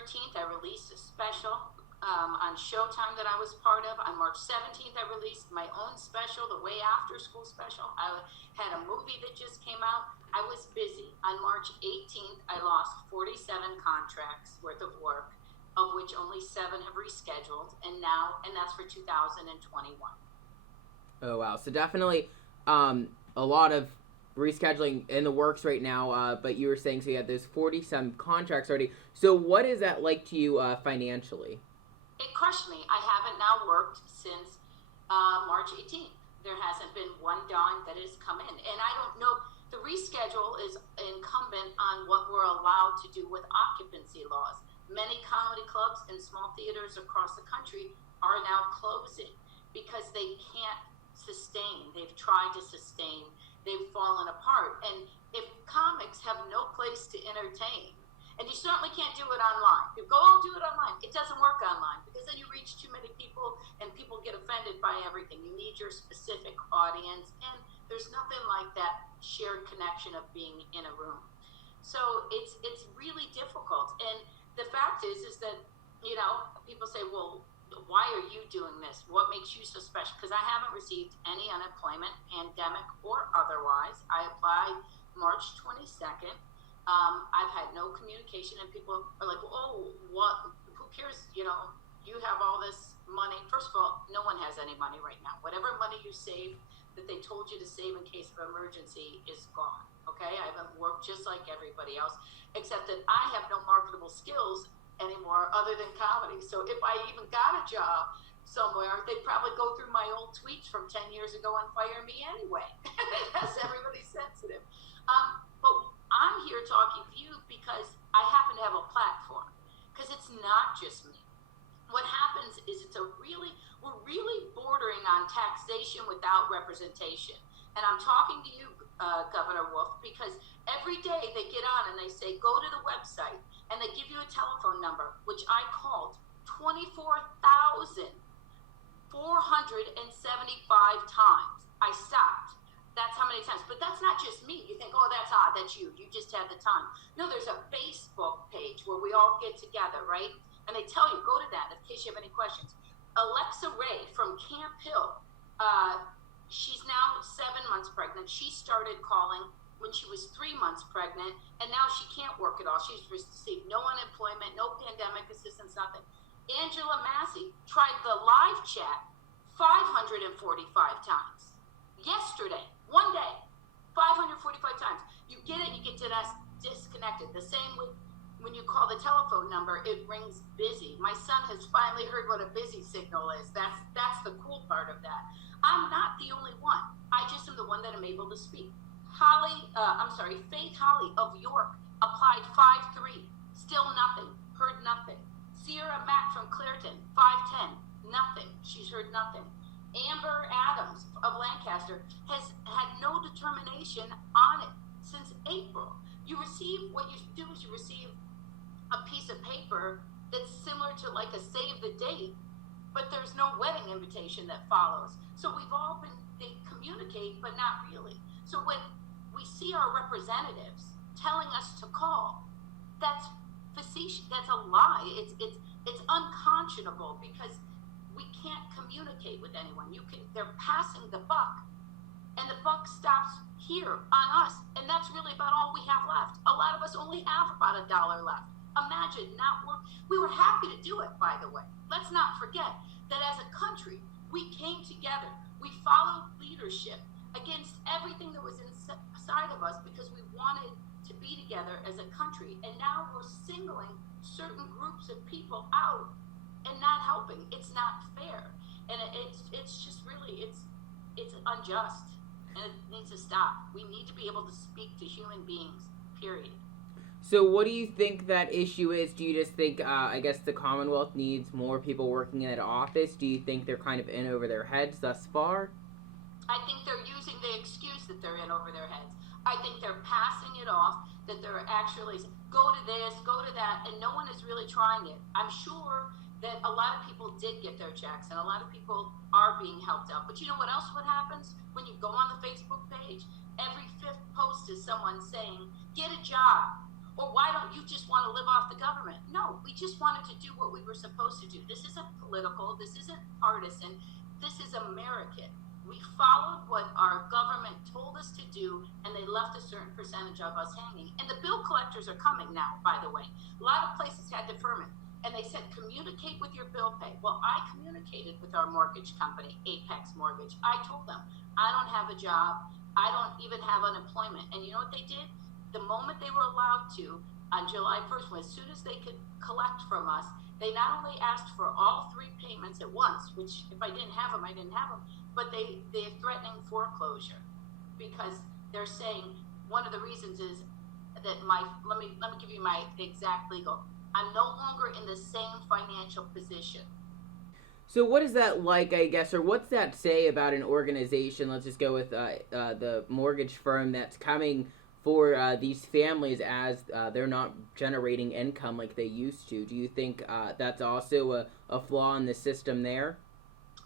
13th, I released a special on Showtime that I was part of. On March 17th, I released my own special, the Way After School special. I had a movie that just came out. I was busy. On March 18th, I lost 47 contracts worth of work, of which only 7 have rescheduled, and that's for 2021. Oh, wow. So definitely a lot of rescheduling in the works right now, but you were saying so you had those 47 contracts already. So what is that like to you financially? It crushed me. I haven't now worked since March 18th. There hasn't been one dime that has come in. And I don't know, the reschedule is incumbent on what we're allowed to do with occupancy laws. Many comedy clubs and small theaters across the country are now closing because they can't sustain. They've tried to sustain. They've fallen apart. And if comics have no place to entertain, and you certainly can't do it online. You go, do it online. It doesn't work online because then you reach too many people and people get offended by everything. You need your specific audience, and there's nothing like that shared connection of being in a room. So it's really difficult. And the fact is that, you know, people say, well, why are you doing this? What makes you so special? Because I haven't received any unemployment, pandemic or otherwise. I applied March 22nd. I've had no communication, and people are like, oh, what? Who cares? You know, you have all this money. First of all, no one has any money right now. Whatever money you save that they told you to save in case of emergency is gone. Okay, I haven't worked just like everybody else, except that I have no marketable skills anymore other than comedy. So if I even got a job somewhere, they'd probably go through my old tweets from 10 years ago and fire me anyway. That's everybody sensitive. But I'm here talking to you because I happen to have a platform, because it's not just me. What happens is we're really bordering on taxation without representation. And I'm talking to you, Governor Wolf, because every day they get on and they say, go to the website, and they give you a telephone number, which I called 24,475 times. I stopped. That's how many times. But that's not just me. You think, oh, that's odd. That's you. You just had the time. No, there's a Facebook page where we all get together, right? And they tell you, go to that in case you have any questions. Alexa Ray from Camp Hill, she's now 7 months pregnant. She started calling when she was 3 months pregnant, and now she can't work at all. She's received no unemployment, no pandemic assistance, nothing. Angela Massey tried the live chat 545 times. Yesterday, one day, 545 times. You get it, you get disconnected. The same with when you call the telephone number, it rings busy. My son has finally heard what a busy signal is. That's the cool part of that. I'm not the only one. I just am the one that I'm able to speak. Faith Holly of York applied 5-3, still nothing, heard nothing. Sierra Mack from Clairton, 510, nothing, she's heard nothing. Amber Adams of Lancaster has had no determination on it since April. What you do is you receive a piece of paper that's similar to like a save the date, but there's no wedding invitation that follows. So they communicate, but not really. So when we see our representatives telling us to call, that's facetious, that's a lie. It's unconscionable because we can't communicate with anyone. They're passing the buck, and the buck stops here on us, and that's really about all we have left. A lot of us only have about $1 left. Imagine we were happy to do it, by the way. Let's not forget that as a country, we came together. We followed leadership against everything that was inside of us because we wanted to be together as a country. And now we're singling certain groups of people out and not helping. It's not fair. And it's just really, it's unjust. And it needs to stop. We need to be able to speak to human beings, period. So what do you think that issue is? Do you just think, I guess the Commonwealth needs more people working in that office? Do you think they're kind of in over their heads thus far? I think they're using the excuse that they're in over their heads. I think they're passing it off, that they're actually, go to this, go to that, and no one is really trying it. I'm sure that a lot of people did get their checks, and a lot of people are being helped out. But you know what happens? When you go on the Facebook page, every 5th post is someone saying, get a job. Or why don't you just want to live off the government? No, no, we just wanted to do what we were supposed to do. This isn't political. This isn't partisan. This is American. We followed what our government told us to do, and they left a certain percentage of us hanging. And the bill collectors are coming now, by the way. A lot of places had deferment, and they said, communicate with your bill pay. Well, I communicated with our mortgage company, Apex Mortgage. I told them, I don't have a job. I don't even have unemployment. And you know what they did? The moment they were allowed to, on July 1st, as soon as they could collect from us, they not only asked for all 3 payments at once, which if I didn't have them, I didn't have them, but they're threatening foreclosure because they're saying one of the reasons is that let me give you my exact legal. I'm no longer in the same financial position. So what is that like, I guess, or what's that say about an organization? Let's just go with the mortgage firm that's coming for these families as they're not generating income like they used to. Do you think that's also a flaw in the system there?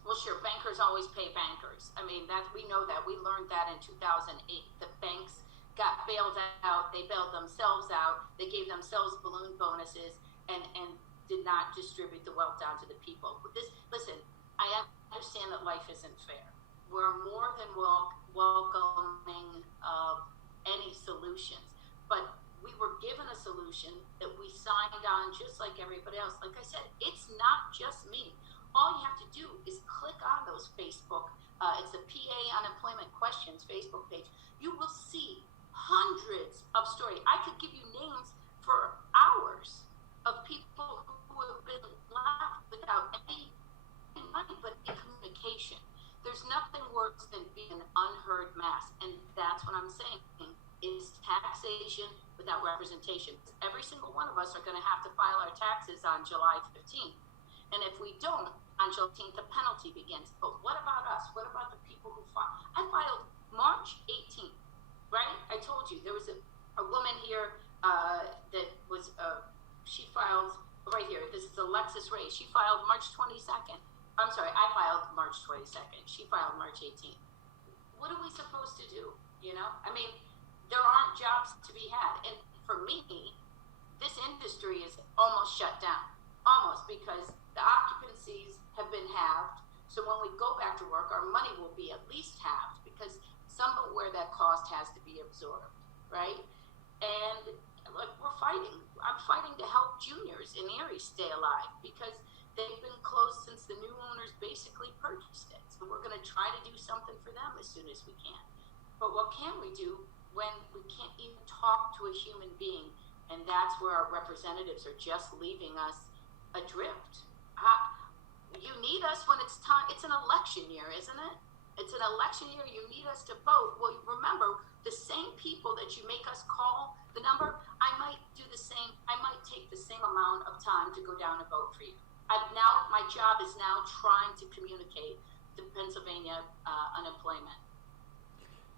Well, sure, bankers always pay bankers. I mean, that we know that. We learned that in 2008. The banks got bailed out. They bailed themselves out. They gave themselves balloon bonuses and did not distribute the wealth down to the people. Listen, I understand that life isn't fair. We're more than welcoming of any solutions, but we were given a solution that we signed on just like everybody else. Like I said, it's not just me. All you have to do is click on those Facebook, it's a PA Unemployment Questions Facebook page. You will see hundreds of stories. I could give you names for hours of people who have been left without any money but in communication. There's nothing worse than being an unheard mass, and that's what I'm saying is taxation without representation. Every single one of us are going to have to file our taxes on July 15th. And if we don't, on July 18th, the penalty begins. But what about us? What about the people who filed? I filed March 18th, right? I told you there was a woman here that was, she filed right here. This is Alexis Ray. She filed March 22nd. I'm sorry, I filed March 22nd. She filed March 18th. What are we supposed to do? You know, I mean, there aren't jobs to be had. And for me, this industry is almost shut down. Almost, because the occupancies have been halved. So when we go back to work, our money will be at least halved because somewhere that cost has to be absorbed, right? And look, we're fighting. I'm fighting to help juniors in Erie stay alive because they've been closed since the new owners basically purchased it. So we're going to try to do something for them as soon as we can. But what can we do when we can't even talk to a human being? And that's where our representatives are just leaving us adrift. You need us when it's time. It's an election year, isn't it? It's an election year. You need us to vote. Well, remember, the same people that you make us call the number, I might do the same. I might take the same amount of time to go down and vote for you. My job is now trying to communicate the Pennsylvania unemployment.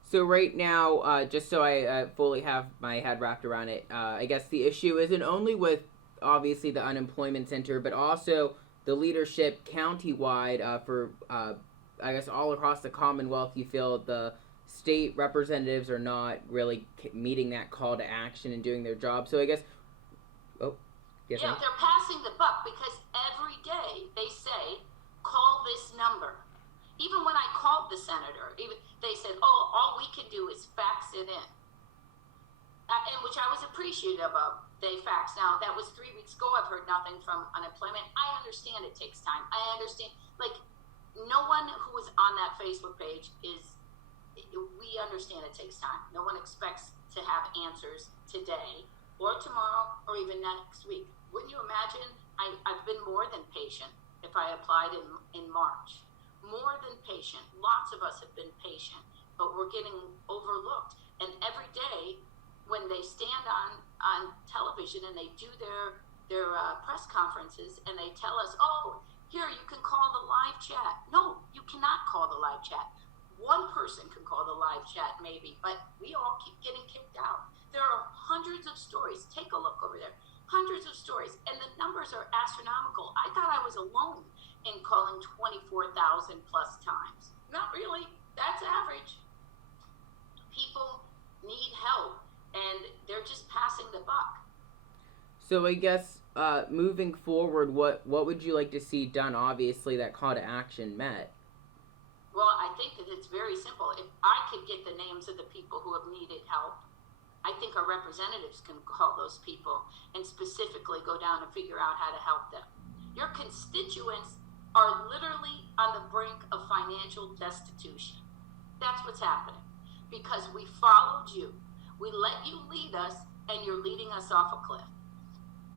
So right now, just so I fully have my head wrapped around it, I guess the issue isn't only with obviously the unemployment center, but also the leadership countywide for, I guess, all across the Commonwealth. You feel the state representatives are not really meeting that call to action and doing their job. So I guess, they're passing the buck because every day they say, call this number. Even when I called the senator, they said, all we can do is fax it in. And which I was appreciative of. They faxed. Now, that was 3 weeks ago. I've heard nothing from unemployment. I understand it takes time. I understand. Like, no one who was on that Facebook page we understand it takes time. No one expects to have answers today or tomorrow or even next week. Wouldn't you imagine? I've been more than patient if I applied in March. More than patient. Lots of us have been patient, but we're getting overlooked. And every day when they stand on television and they do their press conferences and they tell us, here, you can call the live chat. No, you cannot call the live chat. One person can call the live chat maybe, but we all keep getting kicked out. There are hundreds of stories. Take a look over there. Hundreds of stories, and the numbers are astronomical. I thought I was alone in calling 24,000 plus times. Not really. That's average. People need help, and they're just passing the buck. So I guess moving forward, what would you like to see done? Obviously, that call to action met. Well, I think that it's very simple. If I could get the names of the people who have needed help, I think our representatives can call those people and specifically go down and figure out how to help them. Your constituents are literally on the brink of financial destitution. That's what's happening because we followed you. We let you lead us, and you're leading us off a cliff.